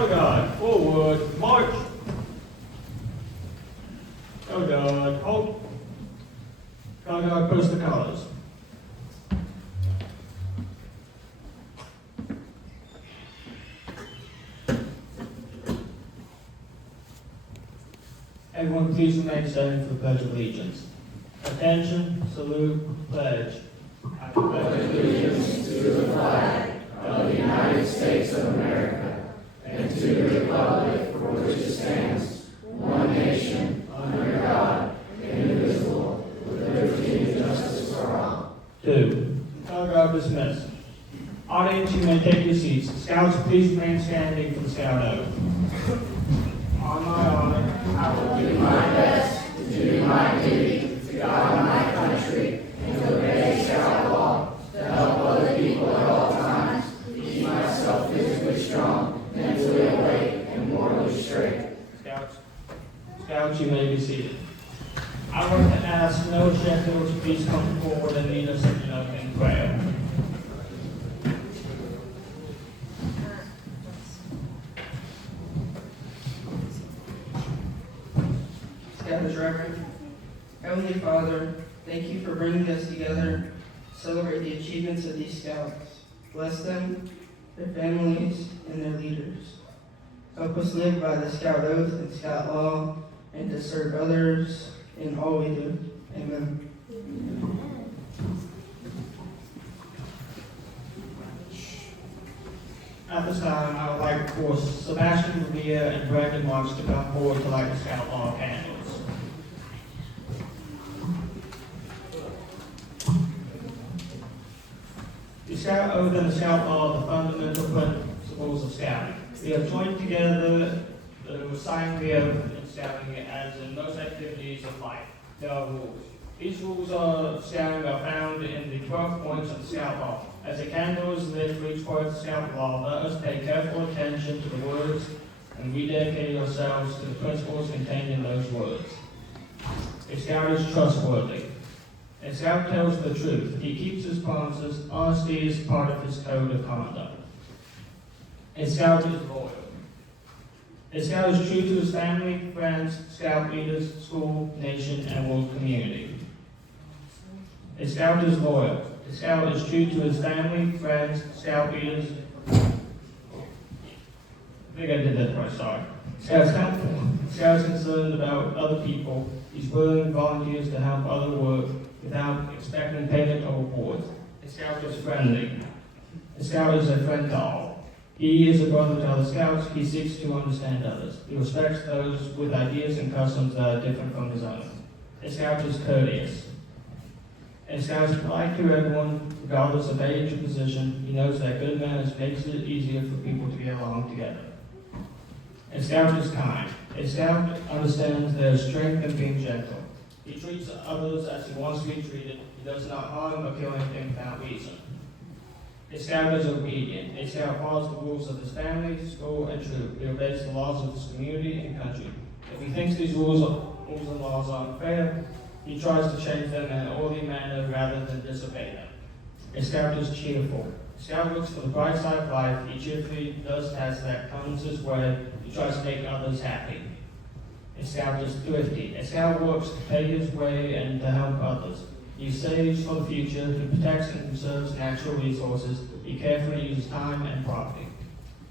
Go guard, forward, march. Go guard, halt. Go guard, post the colors. Everyone please remain standing for the Pledge of Allegiance. Attention, salute, pledge. I pledge allegiance to the flag of the United States of America and to the republic for which it stands, one nation, under God, indivisible, with liberty and justice for all. 2. Color guard dismissed. Audience, you may take your seats. Scouts, please remain standing for the scout oath. On my honor, I will do my best to do my duty to God and my country and to obey scout law, to help other people at all times, to keep myself physically strong, mentally awake, and morally straight. Scouts, you may be seated. I want to ask Noah Sheffield to please come forward and lead us in an opening prayer. Scouters Reverend, Heavenly Father, thank you for bringing us together to celebrate the achievements of these scouts. Bless them, their families, and their leaders. Help us live by the scout oath and scout law, and to serve others in all we do. Amen. At this time, I would like for Sebastian Revere and Brandon Marks to come forward to light the scout law candles. The scout oath and the scout law are the fundamental principles of scouting. We have joined together to sign the oath in scouting as in most activities of life. There are rules. These rules of scouting are found in the 12 points of the scout law. As the candle is lit for each point of the scout law, let us pay careful attention to the words and rededicate ourselves to the principles contained in those words. A scout is trustworthy. A scout tells the truth. He keeps his promises. Honesty is part of his code of conduct. A scout is loyal. A scout is true to his family, friends, scout leaders, school, nation, and world community. A scout is loyal. A scout is true to his family, friends, scout leaders. I think I did that right, sorry. Scout's helpful. Scout is concerned about other people. He's willing volunteers to help other work without expecting payment or rewards. A scout is friendly. A scout is a friend to all. He is a brother to other scouts. He seeks to understand others. He respects those with ideas and customs that are different from his own. A scout is courteous. A scout is polite to everyone, regardless of age or position. He knows that good manners makes it easier for people to get along together. A scout is kind. A scout understands their strength in being gentle. He treats others as he wants to be treated. He does not harm or kill anything without reason. A scout is obedient. A scout follows the rules of his family, school, and troop. He obeys the laws of his community and country. If he thinks these rules and laws are unfair, he tries to change them in an orderly manner rather than disobey them. A scout is cheerful. A scout looks for the bright side of life. He cheerfully does tasks that comes his way. He tries to make others happy. A scout is thrifty. A scout works to pay his way and to help others. He saves for the future. He protects and conserves natural resources. He carefully uses time and property.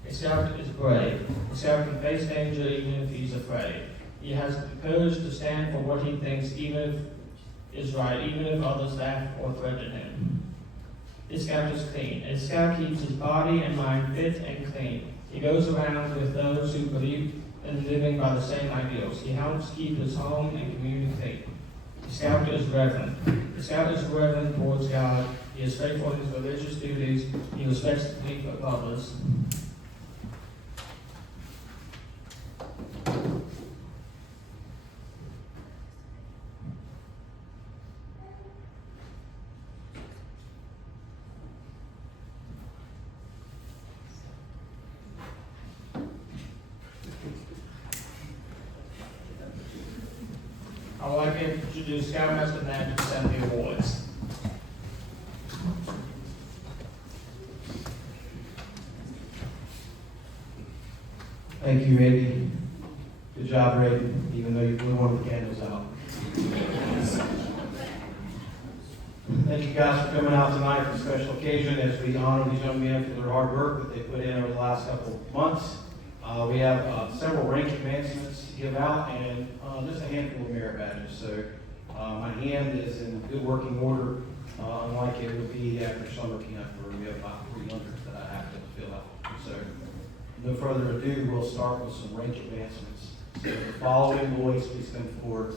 A scout is brave. A scout can face danger even if he's afraid. He has the courage to stand for what he thinks even if is right, even if others laugh or threaten him. A scout is clean. A scout keeps his body and mind fit and clean. He goes around with those who believe in living by the same ideals. He helps keep his home and community clean. The scout is reverent. The scout is reverent towards God. He is faithful in his religious duties. He respects the belief of others. I would like to introduce Scoutmaster Ned to present the awards. Thank you, Eddie. Good job, Ray, even though you blew one of the candles out. Thank you guys for coming out tonight for a special occasion as we honor these young men for their hard work that they put in over the last couple of months. We have several rank advancements to give out and just a handful of merit badges. So my hand is in good working order, unlike it would be after summer camp where we have about 300 that I have to fill out. So no further ado, we'll start with some rank advancements. So the following boys, please come forward.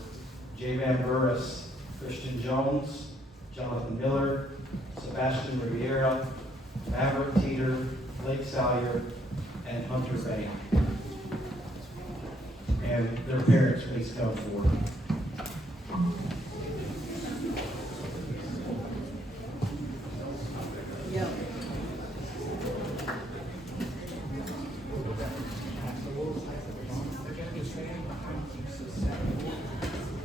J. Van Burris, Christian Jones, Jonathan Miller, Sebastian Riviera, Maverick Teeter, Blake Salyer, and Hunter Bain. And their parents, please come forward.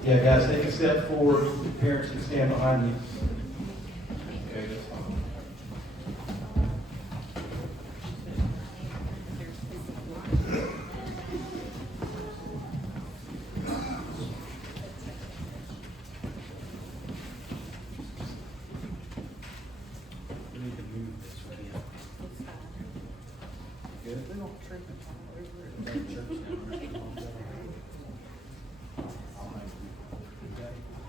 Yeah, guys, take a step forward. The parents can stand behind you. Okay, that's fine. We need to move this again. Good. They don't treat the top over it. Don't church down.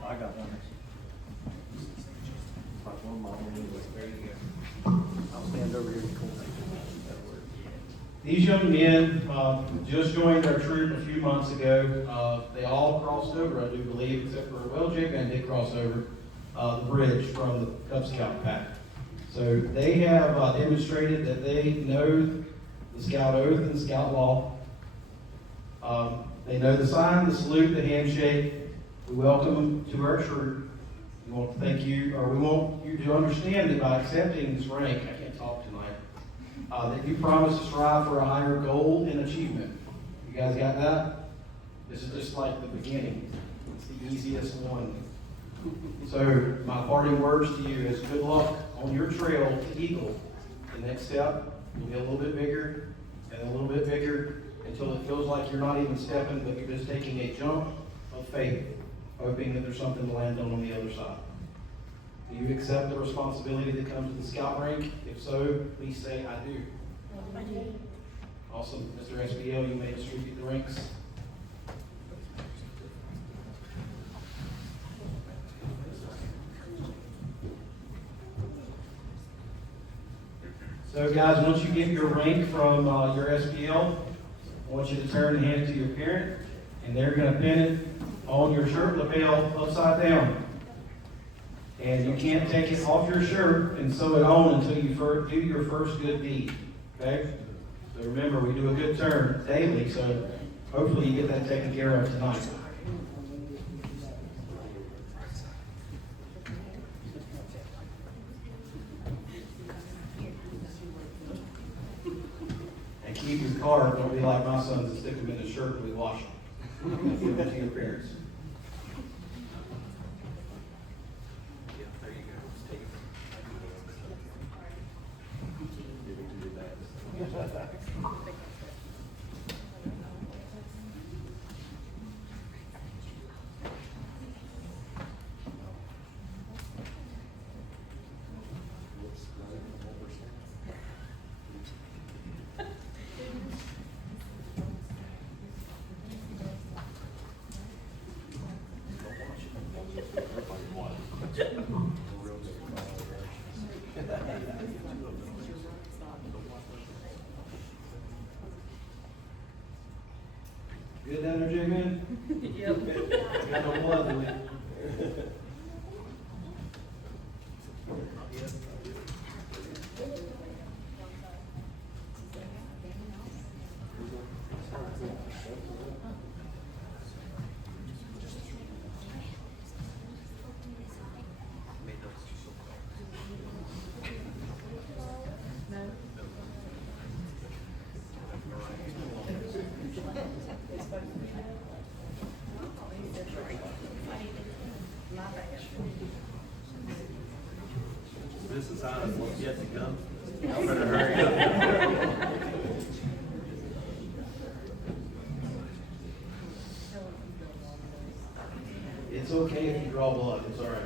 I got one. One more. There you go. I'll stand over here in the corner. These young men just joined our troop a few months ago. They all crossed over, I do believe, except for, well, Jake Van did cross over the bridge from the Cub Scout pack. So they have demonstrated that they know the Scout Oath and Scout Law. They know the sign, the salute, the handshake. We welcome them to our troop. We want to thank you, or we want you to understand that by accepting this rank, I can't talk tonight, that you promise to strive for a higher goal and achievement. You guys got that? This is just like the beginning. It's the easiest one. So my parting words to you is good luck on your trail to Eagle. The next step will be a little bit bigger and a little bit bigger until it feels like you're not even stepping, but you're just taking a jump of faith, hoping that there's something to land on the other side. Do you accept the responsibility that comes with the scout rank? If so, please say, I do. I do. Awesome. Mr. SBL, you may distribute the ranks. So guys, once you get your rank from your SBL, I want you to turn and hand it to your parent, and they're going to pin it on your shirt lapel upside down. And you can't take it off your shirt and sew it on until you do your first good deed. Okay? So remember, we do a good turn daily, so hopefully you get that taken care of tonight. And keep your card. Don't be like my sons and stick them in the shirt and we wash them. Give them to your parents. Good down there, J-Man? Yep. Got no blood in it. This is how it's yet to come. I better hurry up. draw blood, it's all right.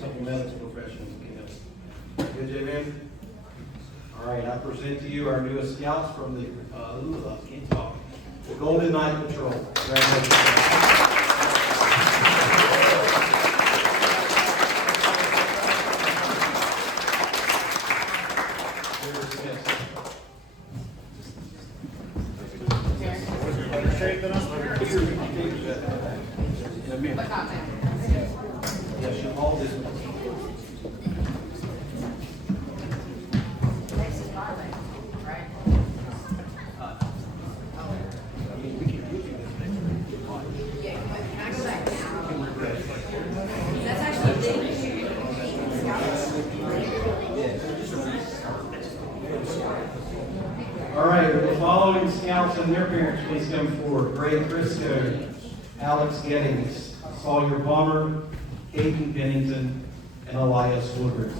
Some medical professionals can help. Good, J-Man? All right, I present to you our newest scouts from the, I can't talk, the Golden Knight Patrol. Congratulations. Yes, you'll hold this one. All right, will the following scouts and their parents please come forward? Gray Crisco, Alex Gettings, Sawyer Palmer, Caden Pennington, and Elias Woodward.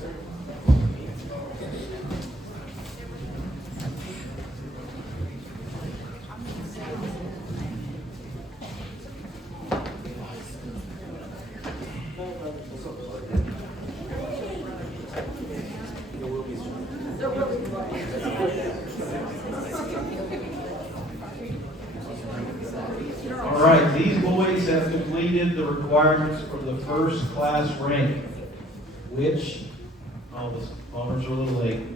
All right, these boys have completed the requirements for the first class rank, which, the Palmers are a little late,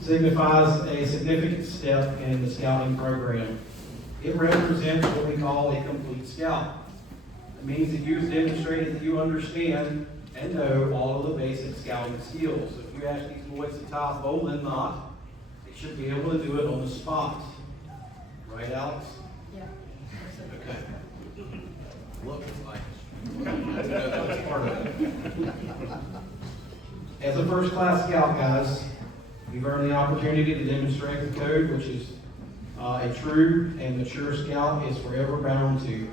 signifies a significant step in the scouting program. It represents what we call a complete scout. It means that you've demonstrated that you understand and know all of the basic scouting skills. So if you ask these boys to tie a bowling knot, they should be able to do it on the spot. Right, Alex? Yeah. Okay. Look, like, that's part of it. As a first class scout, guys, you've earned the opportunity to demonstrate the code, which is a true and mature scout is forever bound to,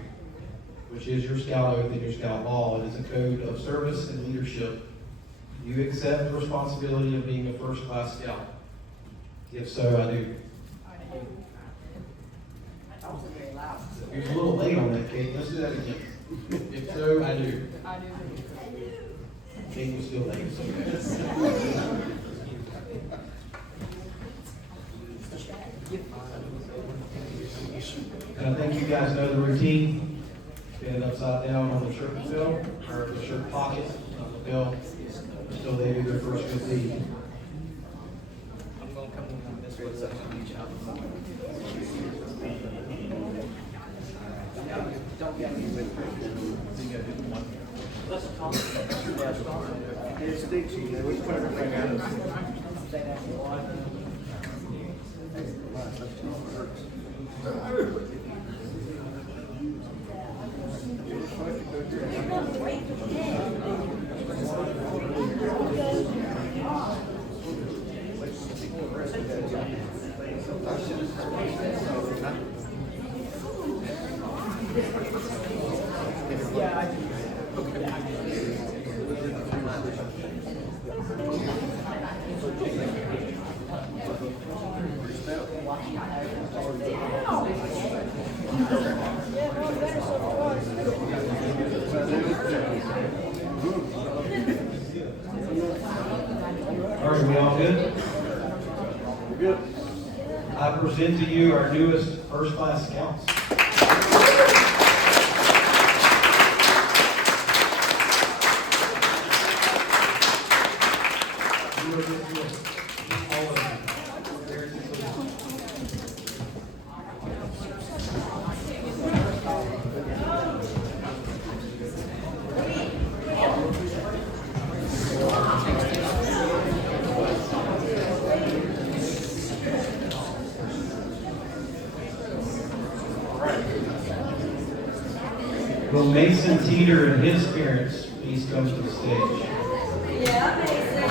which is your scout oath and your scout law. It is a code of service and leadership. Do you accept the responsibility of being a first class scout? If so, I do. He was a little late on that, Kate. Let's do that again. If so, I do. I do. Kate was still late. And I think you guys know the routine. Stand upside down on the shirt bill, or the shirt pocket of the bill, until they do their first good deed. I'm going to come in this way so I can reach out. Don't get me with it. Let's talk. It stinks, you know. We put everything out. Say that for a while. Are we all good? Good. I present to you our newest first class scouts. You are dismissed. All of you. Parents included. Will Mason Teeter and his parents please come to the stage? Yeah, Mason.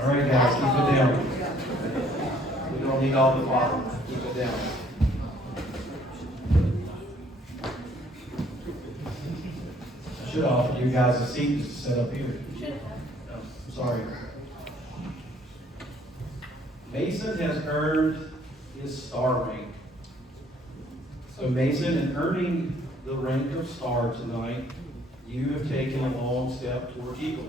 All right, guys, keep it down. We don't need all the fun. Keep it down. I should offer you guys a seat to sit up here. No, I'm sorry. Mason has earned his star rank. So Mason, in earning the rank of star tonight, you have taken a long step towards Eagle.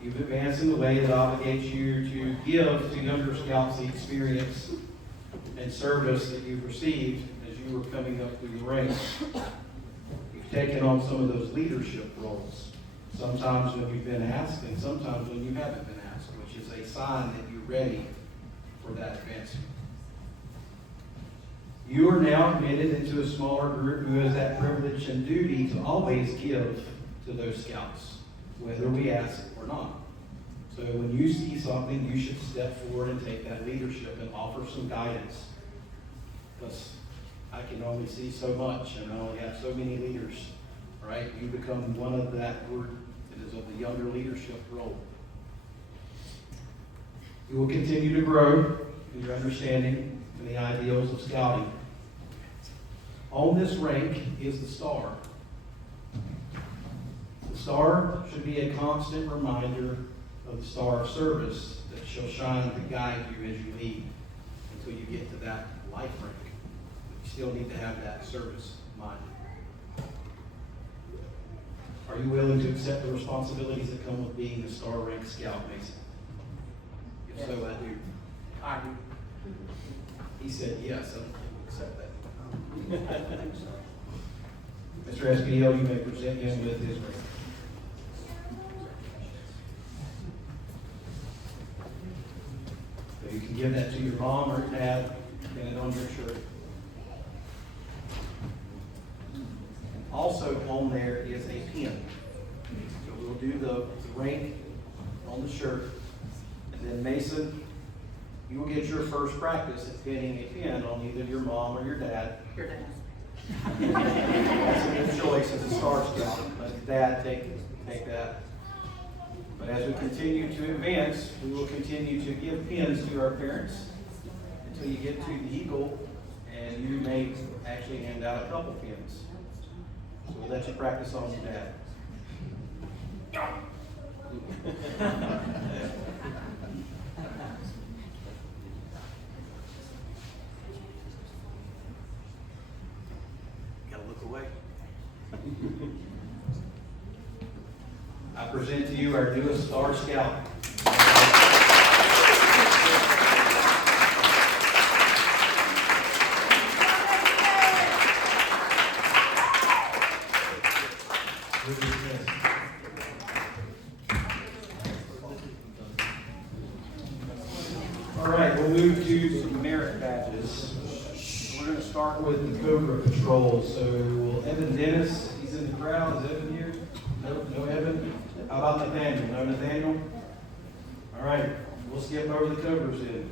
You've advanced in the way that obligates you to give to younger scouts the experience and service that you've received as you were coming up through the ranks. You've taken on some of those leadership roles, sometimes when you've been asked and sometimes when you haven't been asked, which is a sign that you're ready for that advancement. You are now admitted into a smaller group who has that privilege and duty to always give to those scouts, whether we ask it or not. So when you see something, you should step forward and take that leadership and offer some guidance. Because I can only see so much and I only have so many leaders, right? You become one of that group that is of the younger leadership role. You will continue to grow in your understanding and the ideals of scouting. On this rank is the star. The star should be a constant reminder of the star of service that shall shine to guide you as you lead until you get to that life rank. But you still need to have that service mind. Are you willing to accept the responsibilities that come with being the star rank scout, Mason? If so, I do. I do. He said yes, I accept that. Mr. SPL, you may present him with his ring. So you can give that to your mom or dad, pin it on your shirt. Also on there is a pin. So we'll do the rank on the shirt. And then Mason, you will get your first practice at pinning a pin on either your mom or your dad. Your dad. That's a good choice as a Star Scout. Let Dad take that. But as we continue to advance, we will continue to give pins to our parents until you get to the Eagle, and you may actually hand out a couple pins. So we'll let you practice on your dad. Gotta look away. I present to you our newest Star Scout. All right, we'll move to some merit badges. We're going to start with the Cobra Patrol. So Evan Dennis, he's in the crowd. Is Evan here? No Evan? How about Nathaniel? No Nathaniel? All right, we'll skip over the Cobras then.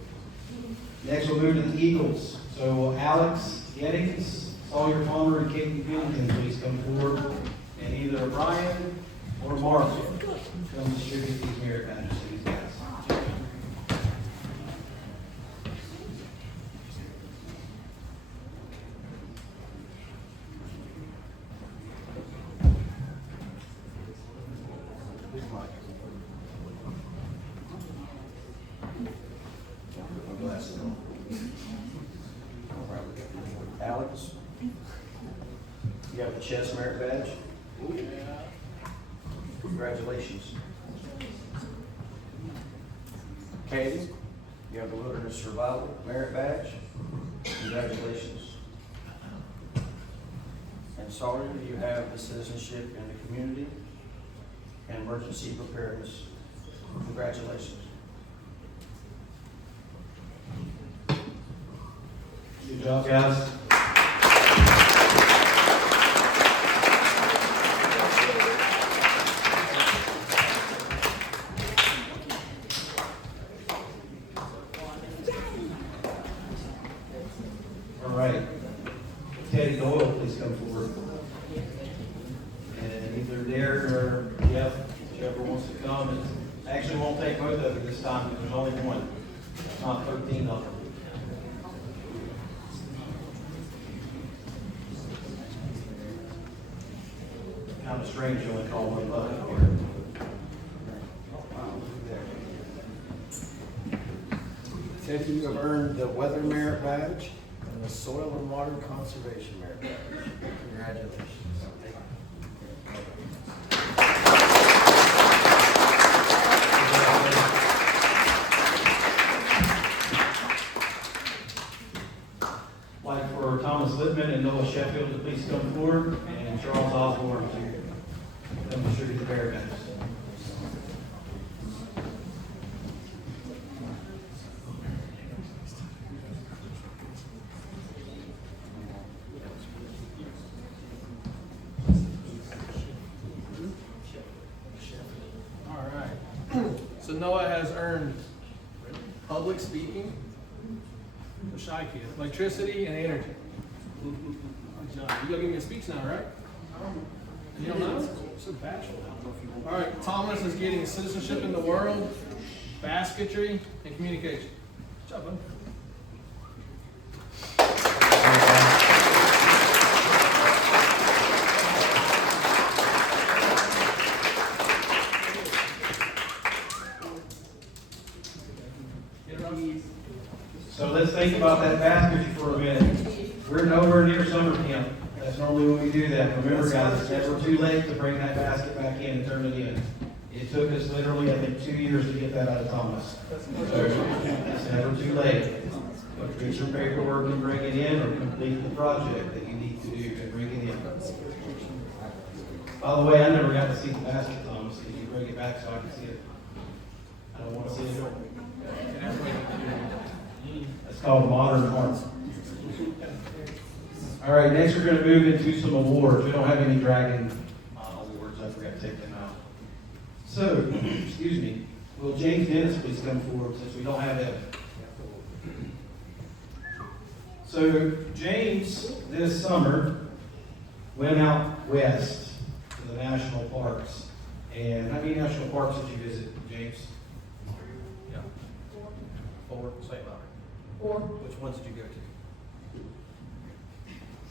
Next we'll move to the Eagles. So Alex Gettings, Sawyer Palmer, and Katie Pennington, please come forward. And either Ryan or Mark come distribute these merit badges to these guys. Alex, you have the chest merit badge. Congratulations. Katie, you have the wilderness survival merit badge. Congratulations. And Sawyer, you have the citizenship in the community and emergency preparedness. Congratulations. Good job, guys. All right. Teddy Doyle, please come forward. And either Derek or Jeff, whichever wants to come. And actually, won't take both of you this time because there's only one, not 13 of them. Kind of strange you only call one bucket here. Ted, you have earned the Weather Merit Badge. and the Soil and Water Conservation Merit Badge. Congratulations. Like for Thomas Littman and Noah Sheffield to please come forward, and Charles Osborne to come distribute the merit badges. All right. So Noah has earned public speaking, the shy kid, electricity, and energy. Good job. You gotta give me a speech now, right? You don't know? So bashful. All right. Thomas is getting citizenship in the world, basketry, and communication. Good job, bud. So let's think about that basketry for a minute. We're nowhere near summer camp. That's normally when we do that. Remember, guys, it's never too late to bring that basket back in and turn it in. It took us literally, I think, 2 years to get that out of Thomas. So it's never too late. But get your paperwork and bring it in, or complete the project that you need to do and bring it in. By the way, I never got to see the basket, Thomas. Can you bring it back so I can see it? I don't want to see it. It's called modern art. All right, next we're going to move into some awards. We don't have any dragon awards. I forgot to take them out. So, excuse me. Will James Dennis please come forward since we don't have him? So, James this summer went out west to the national parks. And how many national parks did you visit, James? Yeah. 4, St. Lowry. 4. Which ones did you go to?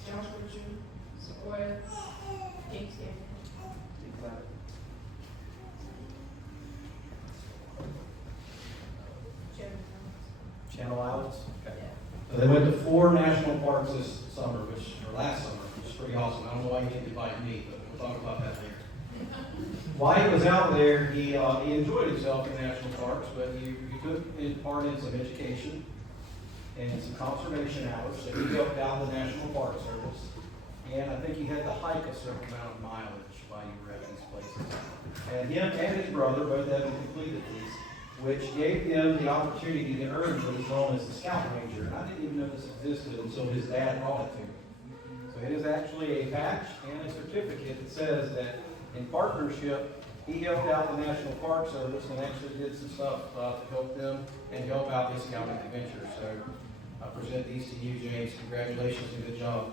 Joshua Tree, Sequoia, Kingston. Channel Islands? Okay. So they went to 4 national parks this summer, or last summer, which is pretty awesome. I don't know why you didn't invite me, but we'll talk about that later. While he was out there, he enjoyed himself in national parks, but he took part in some education and some conservation hours. So he helped out the National Park Service. And I think he had to hike a certain amount of mileage while you were at these places. And him and his brother both having completed these, which gave them the opportunity to earn what is known as the Scout Ranger. And I didn't even know this existed until his dad brought it to me. So it is actually a patch and a certificate that says that in partnership, he helped out the National Park Service and actually did some stuff to help them and help out this scouting adventure. So I present these to you, James. Congratulations and good job.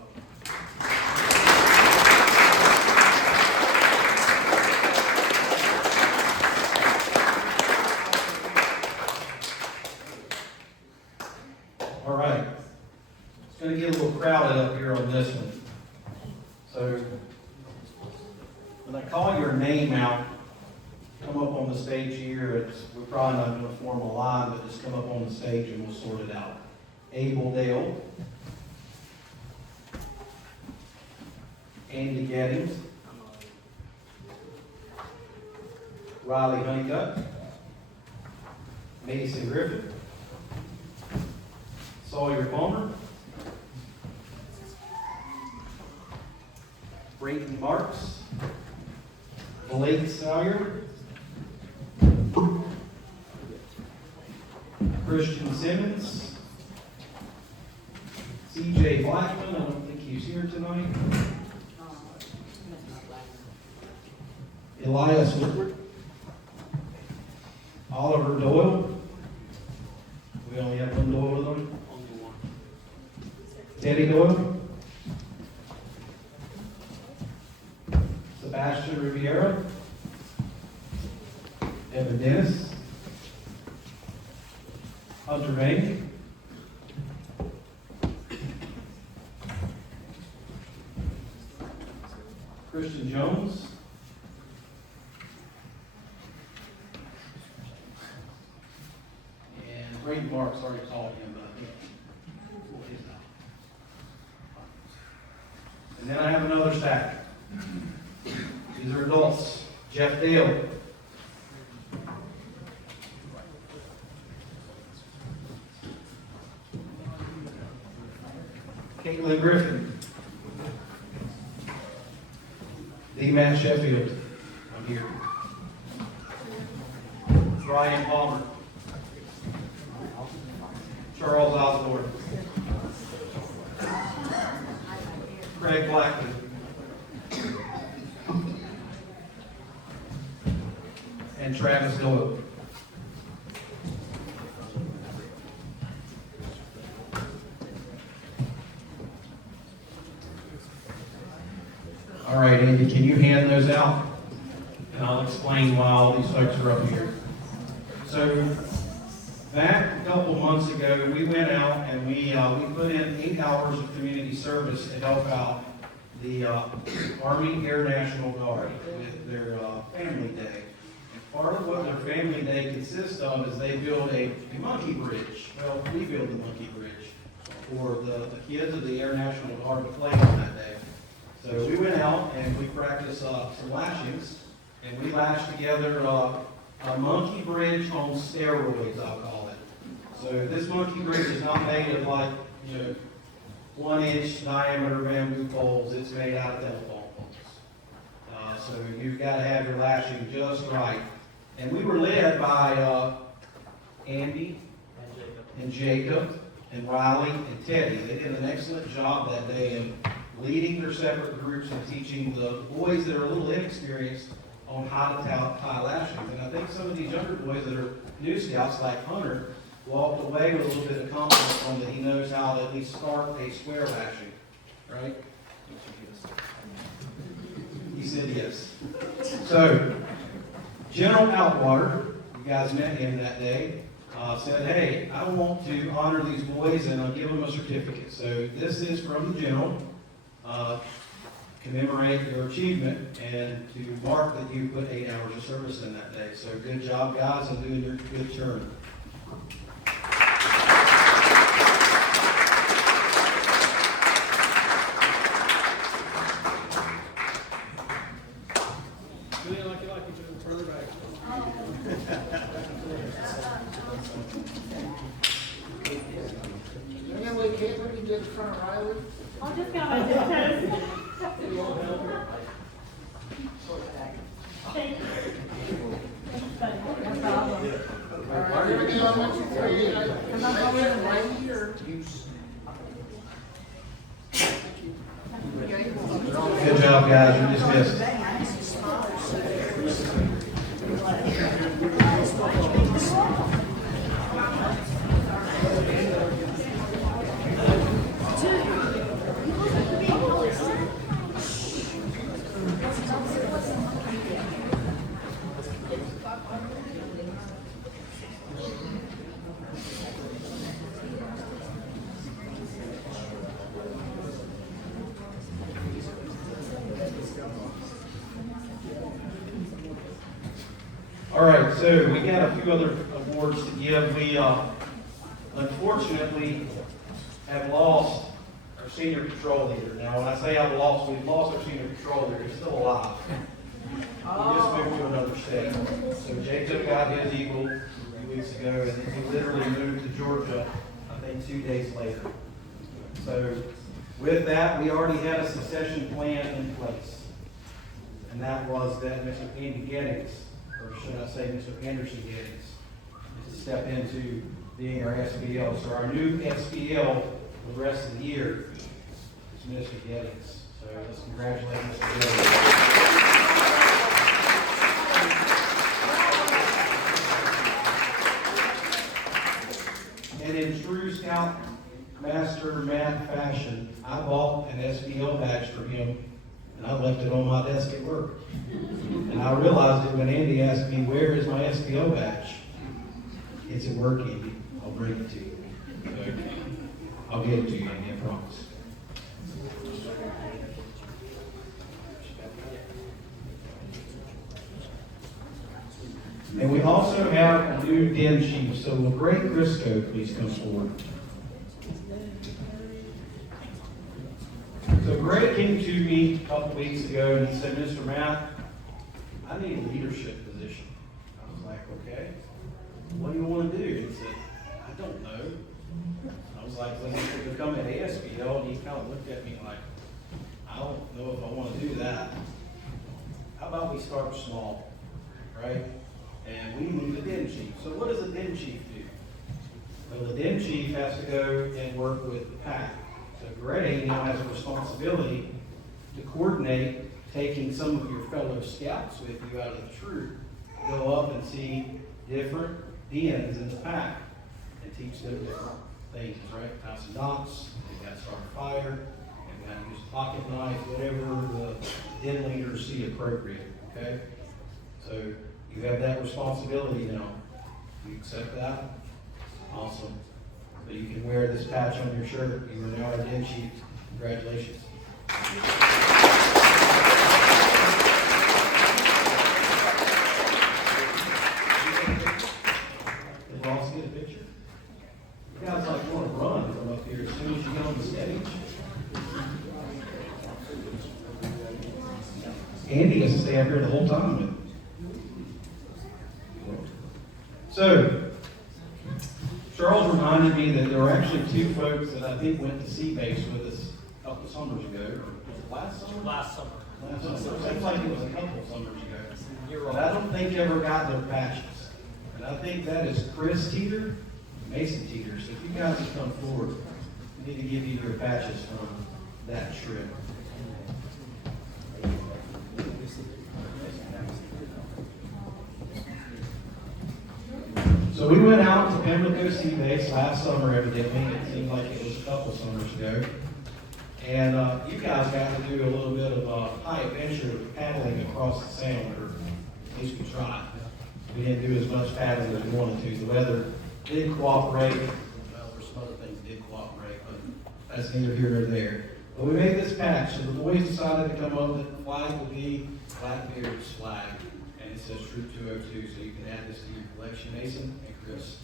All right. It's going to get a little crowded up here on this one. So when I call your name out, come up on the stage here. We're probably not going to form a line, but just come up on the stage and we'll sort it out. Abel Dale. Andy Gettings. Riley Honeycutt. Mason Griffin. Sawyer Palmer. Brayton Marks. Blake Sawyer. Christian Simmons. CJ Blackman, I don't think he's here tonight. Elias Woodward. Oliver Doyle. We only have one Doyle with them. Only one. Teddy Doyle. Sebastian Riviera. Evan Dennis. Hunter Vane. Christian Jones. And Brayton Marks, already called him, but I think what is that? another stack. These are adults. Jeff Dale. Caitlin Griffin. D. Matt Sheffield. I'm here. Ryan Palmer. Charles Osborne. Craig Blackman. And Travis Doyle. All right, Andy, can you hand those out? And I'll explain why all these folks are up here. So, back a couple months ago, we went out and we put in 8 hours of community service to help out the Army Air National Guard with their Family Day. And part of what their Family Day consists of is they build a monkey bridge. Well, we build the monkey bridge for the kids of the Air National Guard to play on that day. So we went out and we practiced some lashings, and we lashed together a monkey bridge on steroids, I'll call it. So this monkey bridge is not made of 1-inch diameter bamboo poles. It's made out of telephone poles. So you've got to have your lashing just right. And we were led by Andy and Jacob and Riley and Teddy. They did an excellent job that day in leading their separate groups and teaching the boys that are a little inexperienced on how to tie lashings. And I think some of these younger boys that are new scouts, like Hunter, walked away with a little bit of confidence on that he knows how to at least start a square lashing, right? He said yes. So, General Outwater, you guys met him that day, said, hey, I want to honor these boys and I'll give them a certificate. So this is from the General. Commemorate your achievement and to mark that you put 8 hours of service in that day. So good job, guys, and doing your good turn. Further back. Anyway, Caitlin, you did in front of Riley? I'll just go on this toes. Thank you. No problem. All right, here we go. I want you to right here. Good job, guys. You're dismissed. All right, so we got a few other awards to give. We unfortunately have lost our senior patrol leader. Now, when I say we've lost our senior patrol leader. He's still alive. He just moved to another state. So Jacob got his Eagle a few weeks ago, and he literally moved to Georgia, I think, 2 days later. So with that, we already had a succession plan in place. And that was that Mr. Andy Gettings, or should I say Mr. Anderson Gettings, to step into being our SBL. So our new SBL for the rest of the year is Mr. Gettings. So let's congratulate Mr. Gettings. And in true Scout Master Matt fashion, I bought an SBL badge for him, and I left it on my desk at work. And I realized it when Andy asked me, where is my SBL badge? It's at work, Andy. I'll bring it to you. So, I'll get it to you, Andy, I promise. And we also have a new den chief. So will Greg Crisco please come forward? So Greg came to me a couple weeks ago, and he said, Mr. Matt, I need a leadership position. I was like, okay, what do you want to do? He said, I don't know. I was like, when you become an ASBL, and he kind of looked at me like, I don't know if I want to do that. How about we start small, right? And we move the den chief. So what does a den chief do? Well, the den chief has to go and work with the pack. So Gray now has a responsibility to coordinate taking some of your fellow scouts with you out of the troop, go up and see different dens in the pack and teach them different things, right? How some knots, they got to start a fire, they got to use a pocket knife, whatever the den leaders see appropriate, okay? So you have that responsibility now. You accept that? Awesome. So you can wear this patch on your shirt. You are now our den chief. Congratulations. Did Ross get a picture? You guys like want to run from up here as soon as you get on the stage. Andy has to stay up here the whole time. So, Charles reminded me that there were actually two folks that I think went to Sea Base with us a couple summers ago. Was it last summer? Last summer. Last summer. Seems like it was a couple summers ago. But I don't think ever got their patches. And I think that is Chris Teeter, Mason Teeter. So if you guys would come forward, we need to give you your patches from that trip. So we went out to Pimlico Sea Base last summer, evidently. It seemed like it was a couple summers ago. And you guys got to do a little bit of high adventure paddling across the sound, or at least we tried. We didn't do as much paddling as we wanted to. The weather did cooperate. Well, there's some other things that did cooperate, but that's neither here nor there. But we made this patch, so the boys decided to come up that the flag will be Blackbeard's flag. And it says Troop 202, so you can add this to your collection, Mason and Chris.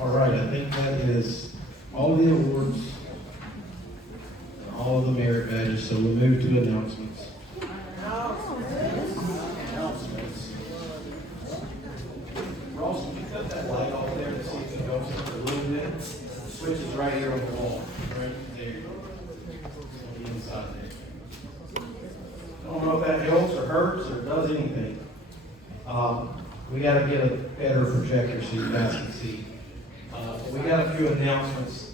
All right, I think that is all the awards and all of the merit badges, so we'll move to announcements. Announcements. Ross, can you cut that light off there to see if it helps us a little bit? The switch is right here on the wall, right there. On the inside there. I don't know if that helps or hurts or does anything. We got to get a better projector so you guys can see. But we got a few announcements.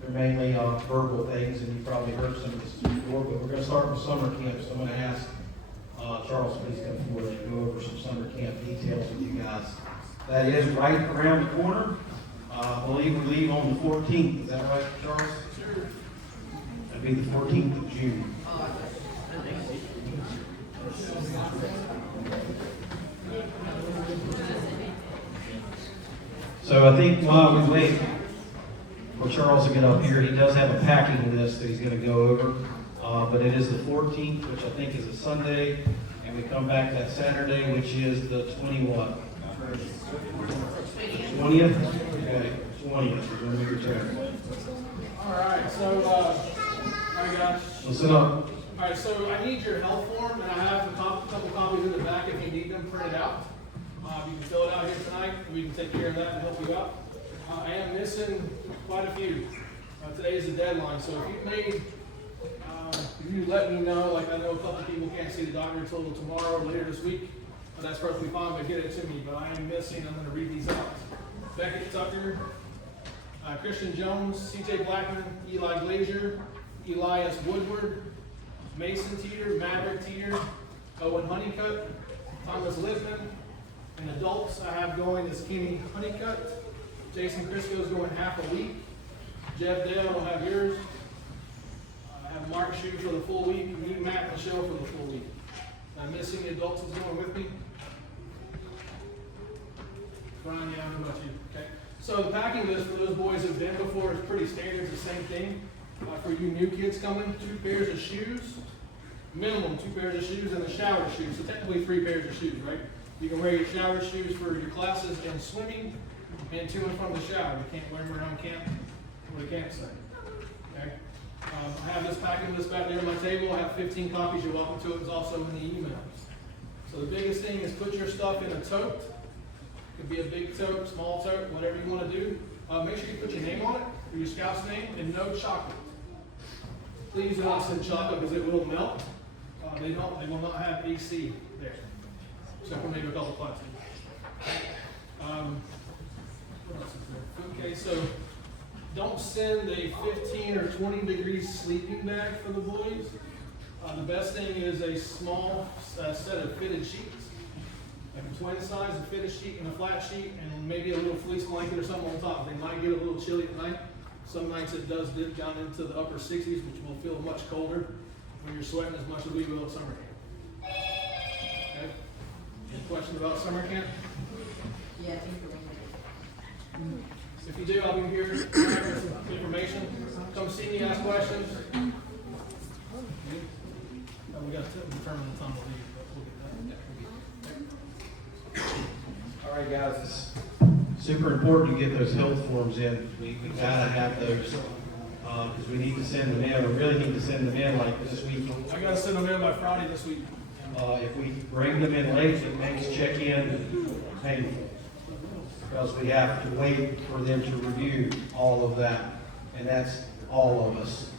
They're mainly verbal things, and you've probably heard some of this before, but we're going to start with summer camp. So I'm going to ask Charles, please come forward and go over some summer camp details with you guys. That is right around the corner. I believe we leave on the 14th. Is that right, Charles? Sure. That'd be the 14th of June. So I think while we wait for Charles to get up here, he does have a packing list that he's going to go over. But it is the 14th, which I think is a Sunday, and we come back that Saturday, which is the 20th. 20th? Okay, 20th is when we return. All right, so, I got. Listen up. All right, so I need your health form, and I have a couple copies in the back if you need them printed out. You can fill it out here tonight, and we can take care of that and help you out. I am missing quite a few. Today is the deadline, so if you've made, if you let me know, like I know a couple people can't see the doctor until tomorrow or later this week, but that's perfectly fine, but get it to me. But I am missing, I'm going to read these out. Beckett Tucker, Christian Jones, CJ Blackman, Eli Glazier, Elias Woodward, Mason Teeter, Maverick Teeter, Owen Honeycutt, Thomas Lippman. And adults I have going is Kenny Honeycutt, Jason Crisco is going half a week, Jeff Dale will have yours. I have Mark Shue for the full week, you, Matt Michelle for the full week. I'm missing the adults that's going with me. Brian, yeah, I don't know about you. Okay. So the packing list for those boys who've been before is pretty standard, it's the same thing. For you new kids coming, 2 pairs of shoes, minimum 2 pairs of shoes, and the shower shoes. So technically 3 pairs of shoes, right? You can wear your shower shoes for your classes and swimming, and to and from the shower. You can't wear them around camp or the campsite. Okay? I have this packing list back there on my table. I have 15 copies. You're welcome to it. It's also in the emails. So the biggest thing is put your stuff in a tote. It could be a big tote, small tote, whatever you want to do. Make sure you put your name on it, or your scout's name, and no chocolate. Please do not send chocolate because it will melt. They will not have AC there, except for maybe a couple plastic. What else is there? Okay, so don't send a 15 or 20 degrees sleeping bag for the boys. The best thing is a small set of fitted sheets, like a twin size, a fitted sheet and a flat sheet, and maybe a little fleece blanket or something on top. They might get a little chilly at night. Some nights it does dip down into the upper 60s, which will feel much colder when you're sweating as much as we will at summer camp. Okay? Any questions about summer camp? Yeah. If you do, I'll be here with some information. Come see me, ask questions. We got to determine the time we'll leave, but we'll get that. All right, guys, it's super important to get those health forms in. We gotta have those, because we need to send them in. We really need to send them in like this week. I gotta send them in by Friday this week. If we bring them in late, it makes check-in painful, because we have to wait for them to review all of that, and that's all of us.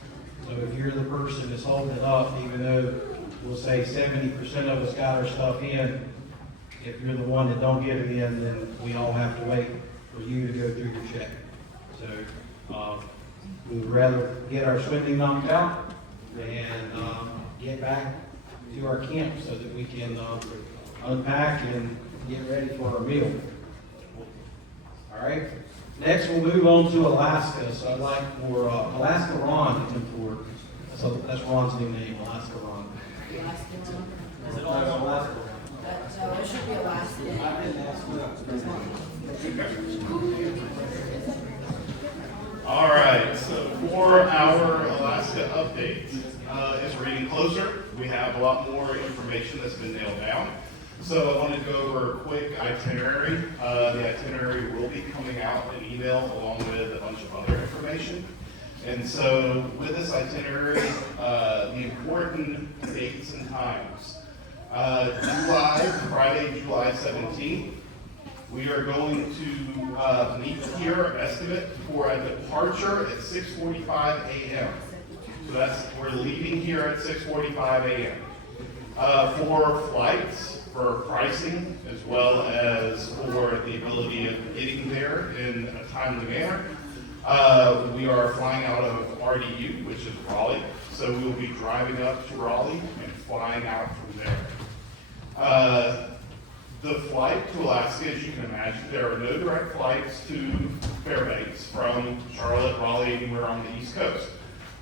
So if you're the person that's holding it up, even though we'll say 70% of us got our stuff in, if you're the one that don't get it in, then we all have to wait for you to go through your check. So we'd rather get our swimming knocked out and get back to our camp so that we can unpack and get ready for our meal. All right. Next, we'll move on to Alaska. So I'd like for Alaska Ron to come forward. So that's Ron's new name, Alaska Ron. Is it always Alaska Ron? No, it should be Alaska. I didn't ask All right, so for our Alaska update, it's reading closer. We have a lot more information that's been nailed down. So I wanted to go over a quick itinerary. The itinerary will be coming out in email along with a bunch of other information. And so with this itinerary, the important dates and times. Friday, July 17th, we are going to meet here, estimate for a departure at 6:45 a.m. So we're leaving here at 6:45 a.m. For flights, for pricing, as well as for the ability of getting there in a timely manner, we are flying out of RDU, which is Raleigh. So we will be driving up to Raleigh and flying out from there. The flight to Alaska, as you can imagine, there are no direct flights to Fairbanks from Charlotte, Raleigh, anywhere on the East Coast.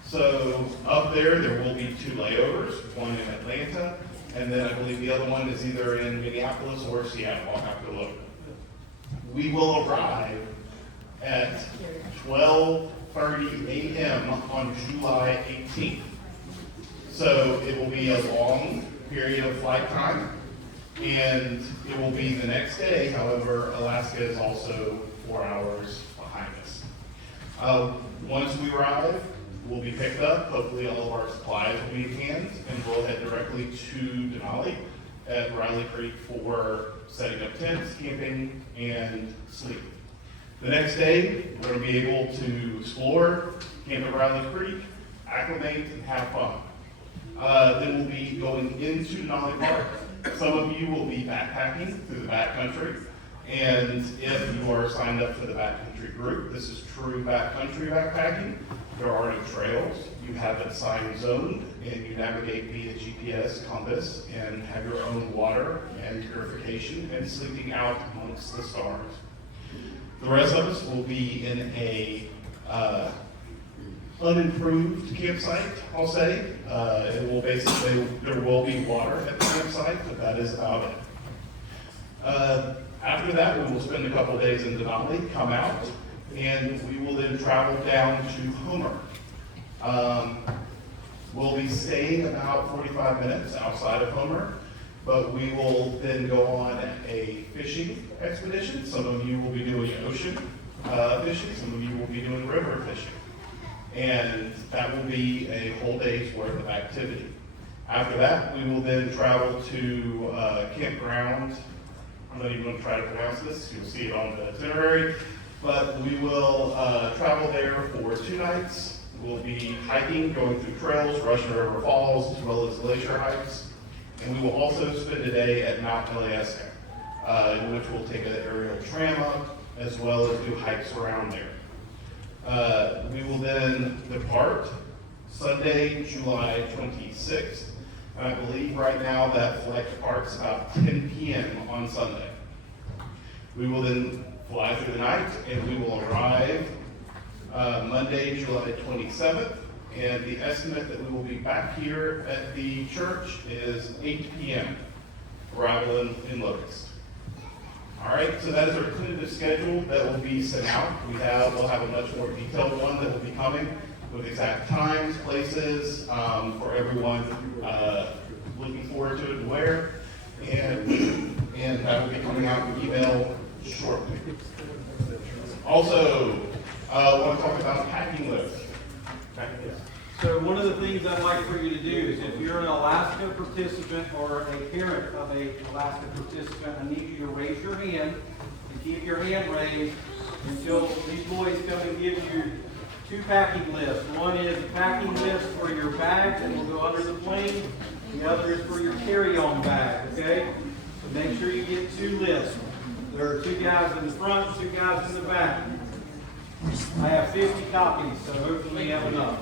So up there will be 2 layovers, one in Atlanta, and then I believe the other one is either in Minneapolis or Seattle. I'll have to look. We will arrive at 12:30 a.m. on July 18th. So it will be a long period of flight time, and it will be the next day. However, Alaska is also 4 hours behind us. Once we arrive, we'll be picked up. Hopefully all of our supplies will be in hand, and we'll head directly to Denali at Riley Creek for setting up tents, camping, and sleep. The next day, we're going to be able to explore, camp at Riley Creek, acclimate, and have fun. Then we'll be going into Denali Park. Some of you will be backpacking through the backcountry, and if you are signed up for the backcountry group, this is true backcountry backpacking. There are no trails. You have it sign zoned, and you navigate via GPS, compass, and have your own water and purification and sleeping out amongst the stars. The rest of us will be in a unimproved campsite, I'll say. There will be water at the campsite, but that is about it. After that, we will spend a couple days in Denali, come out, and we will then travel down to Homer. We'll be staying about 45 minutes outside of Homer, but we will then go on a fishing expedition. Some of you will be doing ocean fishing, some of you will be doing river fishing. And that will be a whole day's worth of activity. After that, we will then travel to campground. I'm not even going to try to pronounce this, you'll see it on the itinerary, but we will travel there for 2 nights. We'll be hiking, going through trails, Russian River Falls, as well as glacier hikes. And we will also spend a day at Mount Elias, in which we'll take an aerial tram up, as well as do hikes around there. We will then depart Sunday, July 26th. And I believe right now that flight departs about 10 p.m. on Sunday. We will then fly through the night, and we will arrive Monday, July 27th, and the estimate that we will be back here at the church is 8 p.m. arrival in Locust. All right, so that is our tentative schedule that will be sent out. We'll have a much more detailed one that will be coming with exact times, places, for everyone looking forward to it and where, and that will be coming out in email shortly. Also, I want to talk about packing list. So one of the things I'd like for you to do is if you're an Alaska participant or a parent of a Alaska participant, I need you to raise your hand and keep your hand raised until these boys come and give you 2 packing lists. One is a packing list for your bag that will go under the plane. The other is for your carry-on bag, okay? So make sure you get 2 lists. There are 2 guys in the front, 2 guys in the back. I have 50 copies, so hopefully you have enough.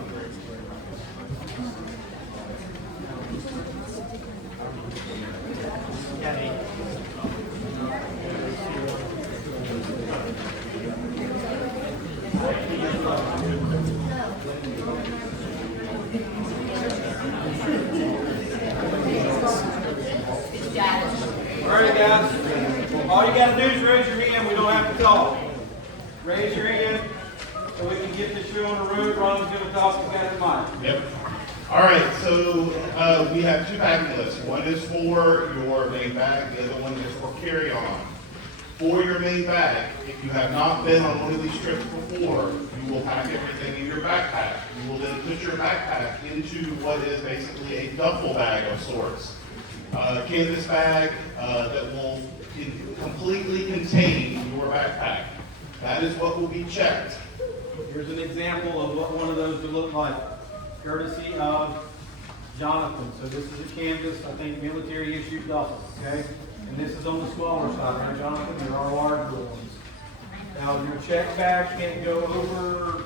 All right, guys. All you got to do is raise your hand. We don't have to talk. Raise your hand so we can get this show on the road. Ron's going to talk. You got the mic. Yep. All right, so we have 2 packing lists. One is for your main bag, the other one is for carry-on. For your main bag, if you have not been on one of these trips before, you will pack everything in your backpack. You will then put your backpack into what is basically a duffel bag of sorts. A canvas bag that will completely contain your backpack. That is what will be checked. Here's an example of what one of those would look like, courtesy of Jonathan. So this is a canvas, I think military issue duffel, okay? And this is on the smaller side, right, Jonathan? There are larger ones. Now your check bag can't go over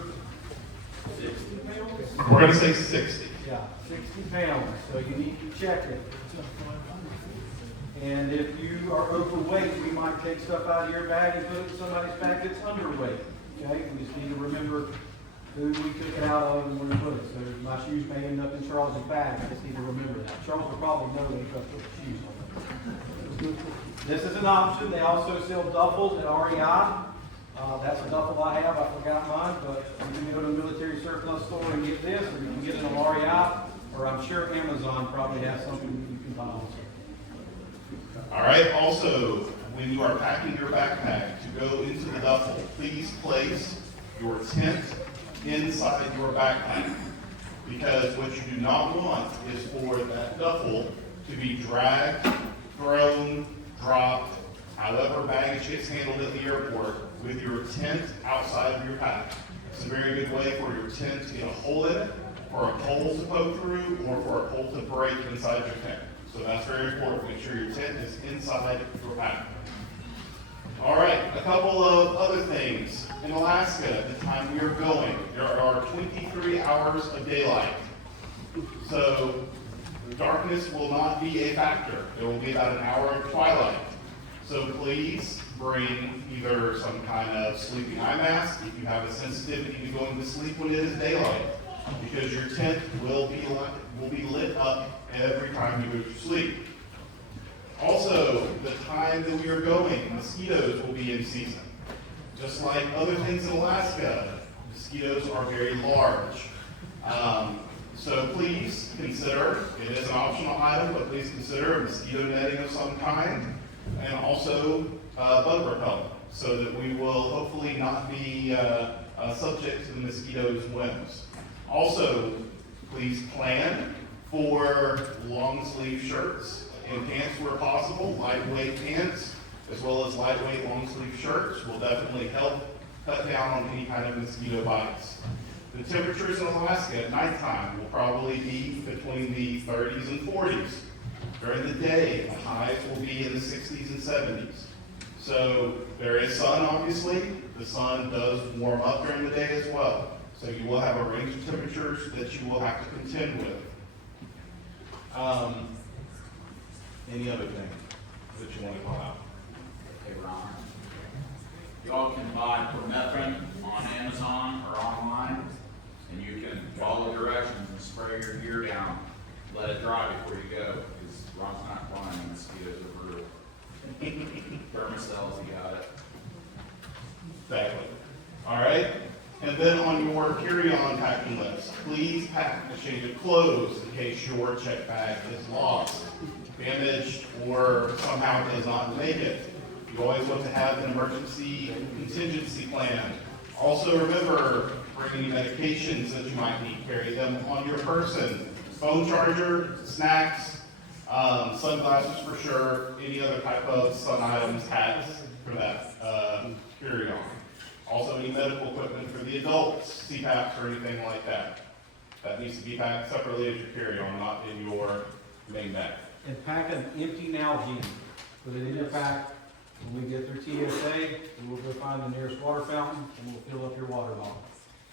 60 pounds? We're going to say 60. Yeah, 60 pounds, so you need to check it. And if you are overweight, we might take stuff out of your bag and put it in somebody's bag that's underweight. Okay? We just need to remember who we took it out of and where we put it. So my shoes may end up in Charles's bag. I just need to remember that. Charles will probably know when he put the shoes on. This is an option. They also sell duffels at REI. That's a duffel I have. I forgot mine, but you can go to a military surplus store and get this, or you can get it on REI, or I'm sure Amazon probably has something you can buy also. All right, also, when you are packing your backpack to go into the duffel, please place your tent inside your backpack. Because what you do not want is for that duffel to be dragged, thrown, dropped, however baggage gets handled at the airport, with your tent outside of your pack. It's a very good way for your tent to get a hole in it, for a pole to poke through, or for a pole to break inside your tent. So that's very important. Make sure your tent is inside your pack. All right, a couple of other things. In Alaska, at the time we are going, there are 23 hours of daylight. So darkness will not be a factor. There will be about an hour of twilight. So please bring either some kind of sleeping eye mask if you have a sensitivity to going to sleep when it is daylight, because your tent will be lit up every time you go to sleep. Also, the time time that we are going, mosquitoes will be in season. Just like other things in Alaska, mosquitoes are very large. So please consider, it is an optional item, but please consider mosquito netting of some kind, and also bug repellent, so that we will hopefully not be subject to the mosquitoes' whims. Also, please plan for long sleeve shirts and pants where possible. Lightweight pants as well as lightweight long sleeve shirts will definitely help cut down on any kind of mosquito bites. The temperatures in Alaska at nighttime will probably be between the 30s and 40s. During the day, the highs will be in the 60s and 70s. So there is sun, obviously. The sun does warm up during the day as well. So you will have a range of temperatures that you will have to contend with. Any other thing that you want to call out? Hey, Ron. Y'all can buy permethrin on Amazon or online, and you can follow directions and spray your gear down. Let it dry before you go, because Ron's not flying and mosquitoes are brutal. Thermocells, you got it. Exactly. All right? And then on your carry-on packing list, please pack a change of clothes in case your check bag is lost, damaged, or somehow does not make it. You always want to have an emergency contingency plan. Also remember, bring any medications that you might need, carry them on your person. Phone charger, snacks, sunglasses for sure, any other type of sun items, hats for that carry-on. Also any medical equipment for the adults, CPAPs or anything like that. That needs to be packed separately as your carry-on, not in your main bag. And pack an empty Nalgene, put it in your pack. When we get through TSA, we will go find the nearest water fountain and we'll fill up your water bottle,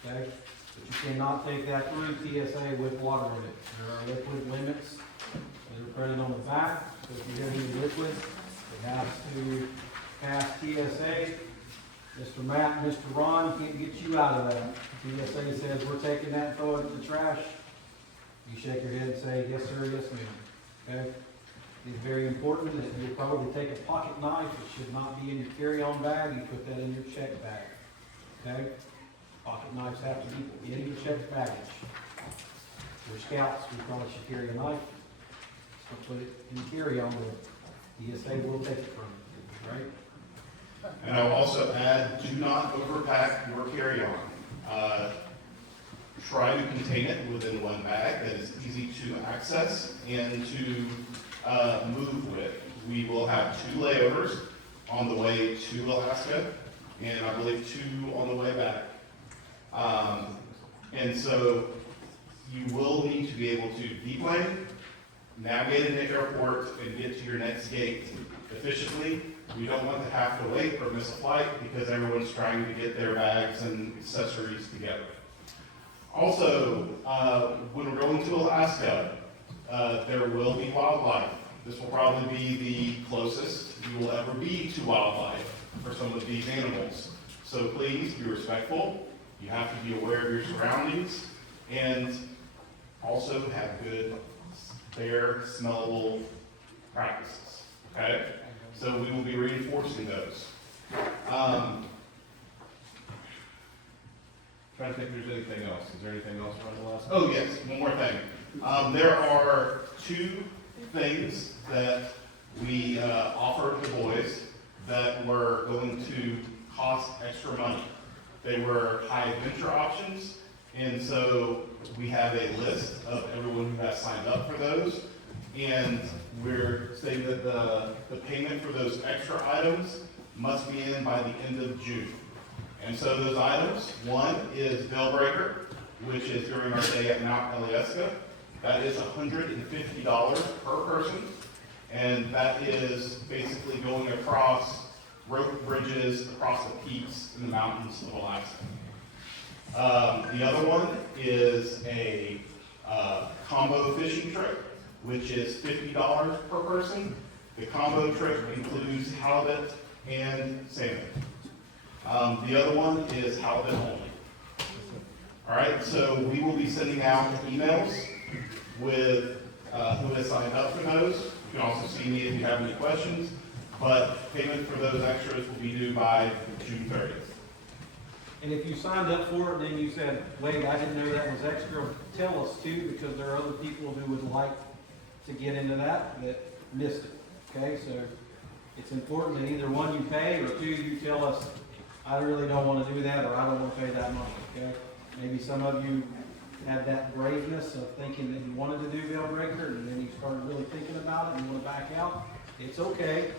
okay? But you cannot take that through TSA with water in it. There are liquid limits that are printed on the back, so if you have any liquid, it has to pass TSA. Mr. Matt and Mr. Ron can't get you out of that. TSA says, we're taking that and throwing it in the trash. You shake your head and say, yes sir, yes ma'am, okay? It's very important that you probably take a pocket knife. It should not be in your carry-on bag. You put that in your check bag, okay? Pocket knives have to be in your checked baggage. For scouts, we probably should carry a knife. So put it in your carry-on, the TSA will take it from you, right? And I'll also add, do not overpack your carry-on. Try to contain it within one bag that is easy to access and to move with. We will have 2 layovers on the way to Alaska, and I believe 2 on the way back. And so you will need to be able to deplane, navigate in the airport, and get to your next gate efficiently. We don't want to have to wait or miss a flight because everyone's trying to get their bags and accessories together. Also, when we're going to Alaska, there will be wildlife. This will probably be the closest you will ever be to wildlife for some of these animals. So please be respectful. You have to be aware of your surroundings and also have good, fair, smellable practices. Okay? So we will be reinforcing those. Trying to think if there's anything else. Is there anything else around Alaska? Oh yes, one more thing. There are 2 things that we offered the boys that were going to cost extra money. They were high adventure options, and so we have a list of everyone who has signed up for those, and we're saying that the payment for those extra items must be in by the end of June. And so those items, one is Bellbreaker, which is during our day at Mount Alyeska. That is $150 per person, and that is basically going across rope bridges across the peaks in the mountains of Alaska. The other one is a combo fishing trip, which is $50 per person. The combo trip includes halibut and salmon. The other one is halibut only. All right, so we will be sending out emails with who has signed up for those. You can also see me if you have any questions. but payment for those extras will be due by June 30th. And if you signed up for it and then you said, wait, I didn't know that was extra, tell us too, because there are other people who would like to get into that missed it. Okay, so it's important that either one, you pay, or two, you tell us, I really don't want to do that, or I don't want to pay that money. Okay, maybe some of you had that braveness of thinking that you wanted to do Vail Breaker, and then you started really thinking about it and you want to back out. It's okay.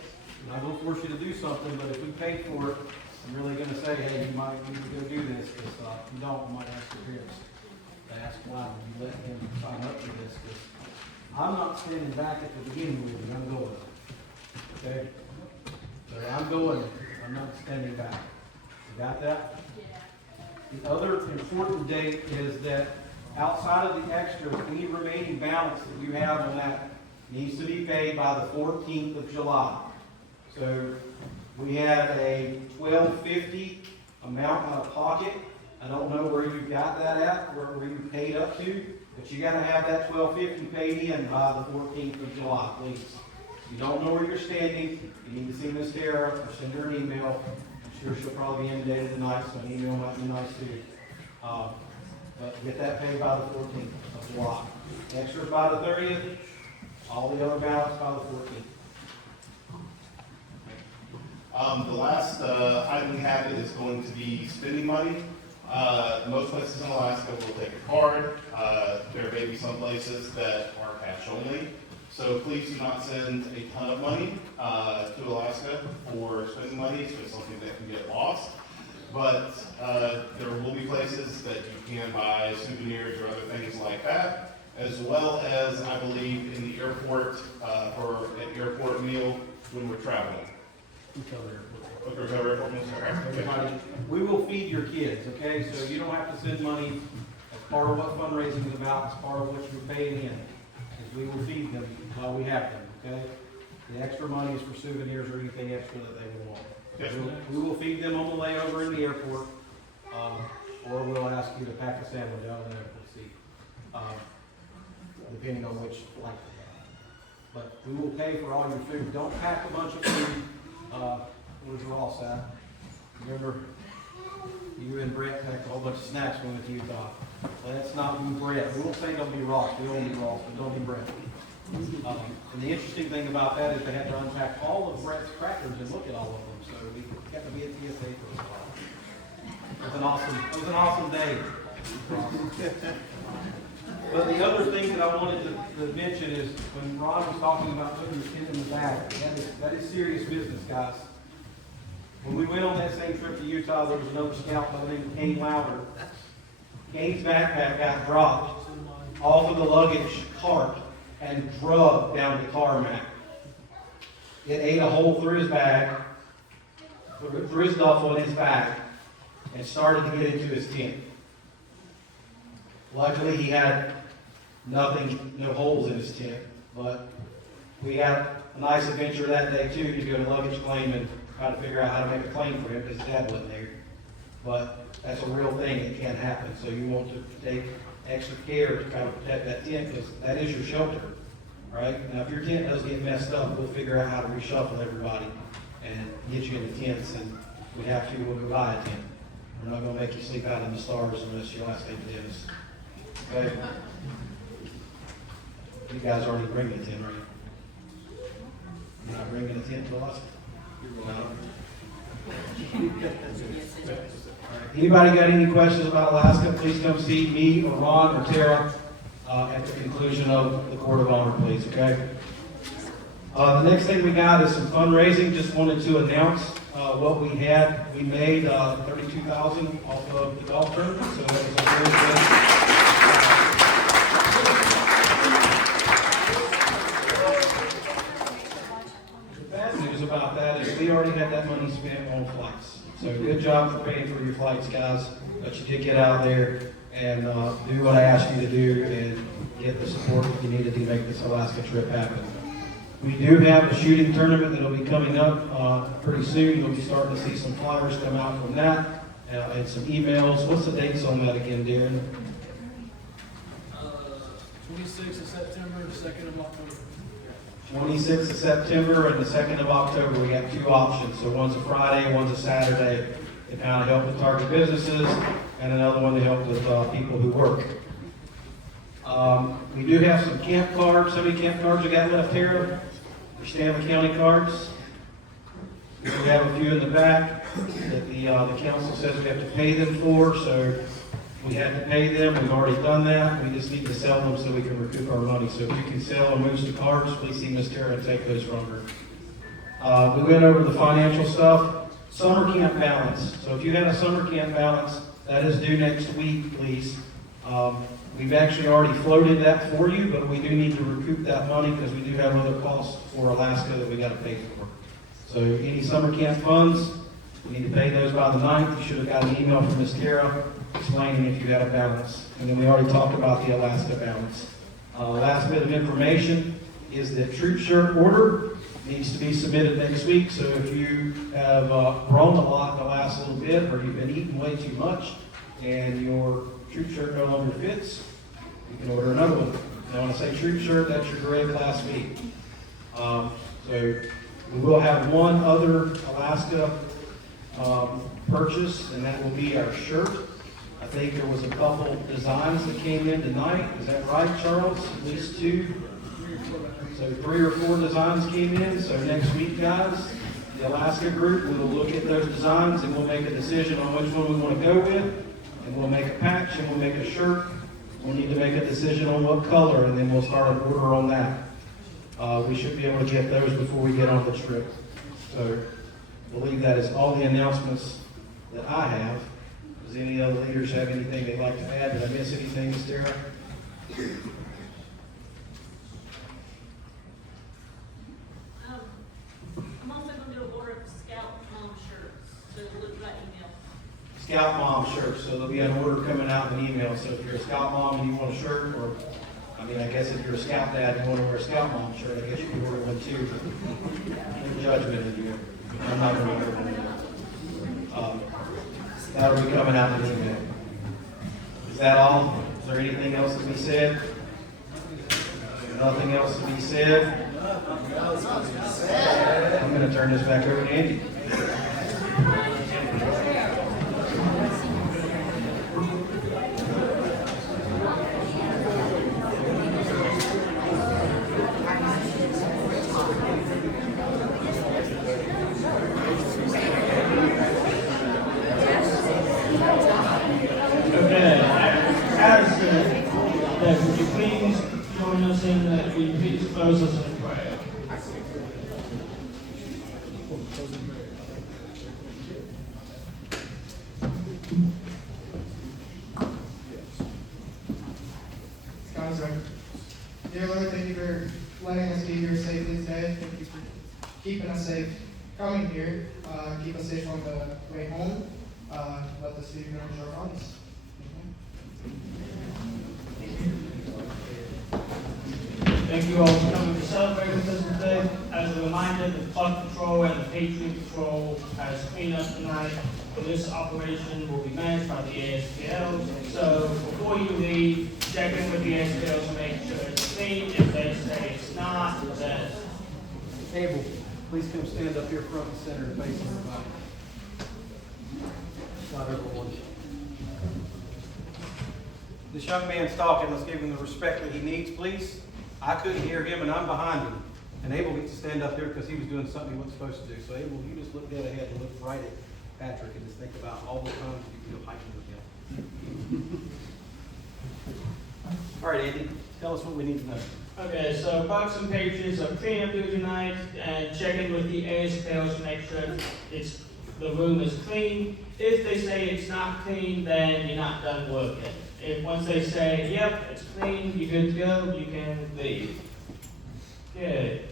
I'm not going to force you to do something, but if we pay for it, I'm really going to say, hey, you might need to go do this, because if you don't, you might ask your parents to ask why you let him sign up for this, because I'm not standing back at the beginning with you, I'm going. Okay? So I'm going, I'm not standing back. You got that? The other important date is that outside of the extras, any remaining balance that you have on that needs to be paid by the 14th of July. So we have a $12.50 amount out of pocket. I don't know where you got that at, where you paid up to, but you got to have that $12.50 paid in by the 14th of July, please. If you don't know where you're standing, you need to see Miss Tara or send her an email. I'm sure she'll probably be inundated tonight, so an email might be nice too. But get that paid by the 14th of July. Extras by the 30th, all the other balance by the 14th. The last item we have is going to be spending money. Most places in Alaska will take a card. There may be some places that are cash only. So please do not send a ton of money to Alaska for spending money. It's just something that can get lost. But there will be places that you can buy souvenirs or other things like that, as well as, I believe, in the airport for an airport meal when we're traveling. We will feed your kids, okay? So you don't have to send money as part of what fundraising is about, as part of what you're paying in. Because we will feed them while we have them, okay? The extra money is for souvenirs or anything extra that they would want. Yes. We will feed them on the layover in the airport, or we'll ask you to pack a sandwich out in the airport seat, depending on which flight they have. But we will pay for all your food. Don't pack a bunch of food. Where's Ross at? Remember, you and Brett packed a whole bunch of snacks when we went to Utah. Let's not be Brett. We won't say don't be Ross. We won't be Ross, but don't be Brett. And the interesting thing about that is they had to unpack all of Brett's crackers and look at all of them. So we got to be at TSA for a while. It was an awesome day. But the other thing that I wanted to mention is when Ron was talking about putting the tent in the bag, that is serious business, guys. When we went on that same trip to Utah, there was another scout by the name of Kane Lauder. Kane's backpack got dropped off of the luggage cart and drugged down the tarmac. It ate a hole through his bag, through his duffel in his bag, and started to get into his tent. Luckily, he had nothing, no holes in his tent, but we had a nice adventure that day too, to go to luggage claim and try to figure out how to make a claim for him because his dad wasn't there. But that's a real thing, it can happen, so you want to take extra care to kind of protect that tent because that is your shelter, right? Now, if your tent does get messed up, we'll figure out how to reshuffle everybody and get you in the tents, and we have to, we'll go buy a tent. We're not going to make you sleep out in the stars unless your last name is. Okay? You guys already bringing a tent, right? You're not bringing a tent to us? No. Anybody got any questions about Alaska? Please come see me or Ron or Tara at the conclusion of the Court of Honor, please, okay? The next thing we got is some fundraising. Just wanted to announce what we had. We made $32,000 off of the golf tournament, so that was a very good. The bad news about that is we already had that money spent on flights. So good job for paying for your flights, guys. But you did get out there and do what I asked you to do and get the support that you needed to make this Alaska trip happen. We do have a shooting tournament that will be coming up pretty soon. You'll be starting to see some flyers come out from that and some emails. What's the dates on that again, Darren? 26th of September, 2nd of October. 26th of September and the 2nd of October. We got 2 options. So one's a Friday, one's a Saturday to kind of help with target businesses, and another one to help with people who work. We do have some camp cards. How many camp cards we got left here? For Stanley County cards. We have a few in the back that the council says we have to pay them for, so we had to pay them. We've already done that. We just need to sell them so we can recoup our money. So if you can sell and move some cards, please see Ms. Tara and take those from her. We went over the financial stuff. Summer camp balance. So if you had a summer camp balance, that is due next week, please. We've actually already floated that for you, but we do need to recoup that money because we do have other costs for Alaska that we got to pay for. So any summer camp funds, we need to pay those by the 9th. You should have got an email from Ms. Tara explaining if you had a balance. And then we already talked about the Alaska balance. Last bit of information is that troop shirt order needs to be submitted next week. So if you have grown a lot in the last little bit, or you've been eating way too much, and your troop shirt no longer fits, you can order another one. Now when I say troop shirt, that's your gray class meat. So we will have one other Alaska purchase, and that will be our shirt. I think there was a couple designs that came in tonight. Is that right, Charles? At least 2? So 3 or 4 designs came in. So next week, guys, the Alaska group, we will look at those designs and we'll make a decision on which one we want to go with. And we'll make a patch and we'll make a shirt. We'll need to make a decision on what color, and then we'll start an order on that. We should be able to get those before we get on the trip. So I believe that is all the announcements that I have. Does any other leaders have anything they'd like to add? Did I miss anything, Ms. Tara? I'm also going to do an order of Scout Mom shirts, so look that email. Scout Mom shirts, so there'll be an order coming out in an email. So if you're a Scout Mom and you want a shirt, or I guess if you're a Scout Dad and you want to wear a Scout Mom shirt, I guess you can order one too. No judgment of you. I'm not going to order one. That'll be coming out in an email. Is that all? Is there anything else to be said? Nothing else to be said? I'm going to turn this back over to Andy. Would you please join us in that? Will you please close us in prayer? Dear Lord, thank you for letting us be here safely today. Thank you for keeping us safe coming here. Keep us safe on the way home. Let us be known to our bodies. Thank you all for coming to celebrate with us today. As a reminder, the Flood Patrol and the Patriot Patrol has cleanup tonight. This operation will be managed by the ASPLs. So before you leave, check in with the ASPLs to make sure it's clean. If they say it's not, then Abel, please come stand up here front and center and face everybody. Not everyone. This young man's talking. Let's give him the respect that he needs, please. I couldn't hear him, and I'm behind him. And Abel gets to stand up here because he was doing something he wasn't supposed to do. So Abel, you just look dead ahead and look right at Patrick and just think about all the times you feel hiking with him. All right, Andy, tell us what we need to know. okay, so Bucks and Patriots are cleaning up here tonight and checking with the ASPLs to make sure the room is clean. If they say it's not clean, then you're not done working. If once they say, yep, it's clean, you're good to go, you can leave. Good.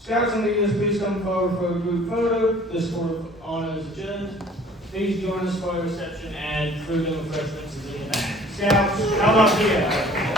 Scouts and leaders, please come forward for a group photo. This court of honor is adjourned. Please join us for a reception and food and refreshments is in the back. Scouts, come up here.